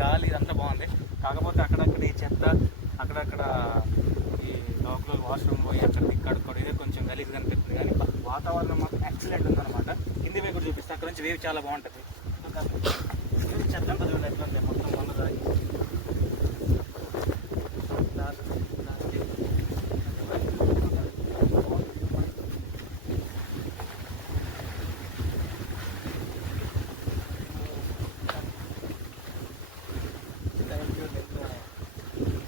గాలి ఇదంతా బాగుంది. కాకపోతే అక్కడక్కడ ఈ చెత్త, అక్కడక్కడ ఈ లోకల్ వాష్రూమ్ పోయి అక్కడ కడుక్కోవడం ఇదే కొంచెం గలీజ్గా అనిపిస్తుంది. కానీ వాతావరణం మాత్రం ఎక్సలెంట్ ఉందన్నమాట. కింది వేవ్ కూడా చూపిస్తే అక్కడ నుంచి వేవ్ చాలా బాగుంటుంది. చెత్త అంతా చూడండి ఎట్లా ఉంటాయి, మొత్తం వందదాగి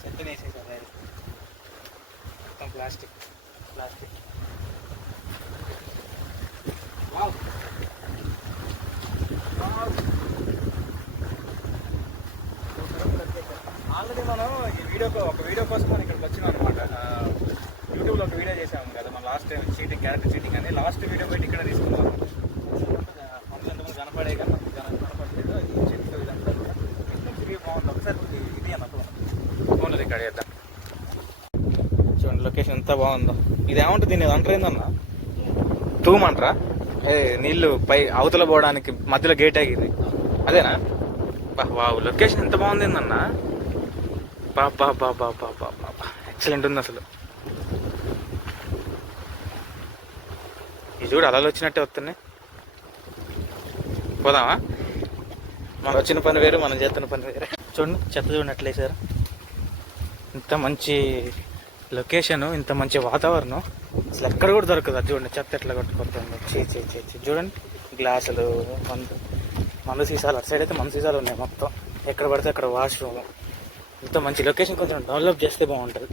చెత్తని వేసేసారు. మొత్తం ప్లాస్టిక్ ఆల్రెడీ మనం ఈ ఒక వీడియో కోసం మనం ఇక్కడికి వచ్చినాం అనమాట. యూట్యూబ్లో ఒక వీడియో చేసాము కదా మనం last time cheating, character cheating అని. లాస్ట్ వీడియో పెట్టి ఇక్కడ తీసుకున్నాం. అందులో ఎంతమంది కనపడే కానీ మనకు కనపడలేదు. ఈ చెట్లు ఇదంతా కూడా తిరిగి బాగుంది. ఒకసారి ఇది అన్నప్పుడు ఫోన్లో ఇక్కడ చేద్దాం. చూడండి లొకేషన్ ఎంత బాగుందో. ఇది ఏమంటుంది, దీన్ని అంటారు ఏందన్నా, తూమంటారా? నీళ్లు పై అవతల పోవడానికి మధ్యలో గేట్ ఆగింది అదేనా? వావ్, లొకేషన్ ఎంత బాగుంది ఏందన్నా. బాబా ఎక్సలెంట్ ఉంది అసలు. ఇది చూడు అలా వచ్చినట్టే వస్తున్నాయి. పోదామా? మనం వచ్చిన పని వేరు, మనం చేస్తున్న పని వేరే. చూడండి చెత్త చూడండి ఎట్లా వేసారు. ఇంత మంచి లొకేషన్, ఇంత మంచి వాతావరణం అసలు ఎక్కడ కూడా దొరకదు. అది చూడండి చెత్త ఎట్లా కొట్టుకుంటుంది. చీ చూడండి, గ్లాసులు, మందు సీసాలు. అటు సైడ్ అయితే మందు సీసాలు ఉన్నాయి మొత్తం. ఎక్కడ పడితే అక్కడ వాష్రూమ్. ఇంత మంచి లొకేషన్ కొంచెం డెవలప్ చేస్తే బాగుంటుంది.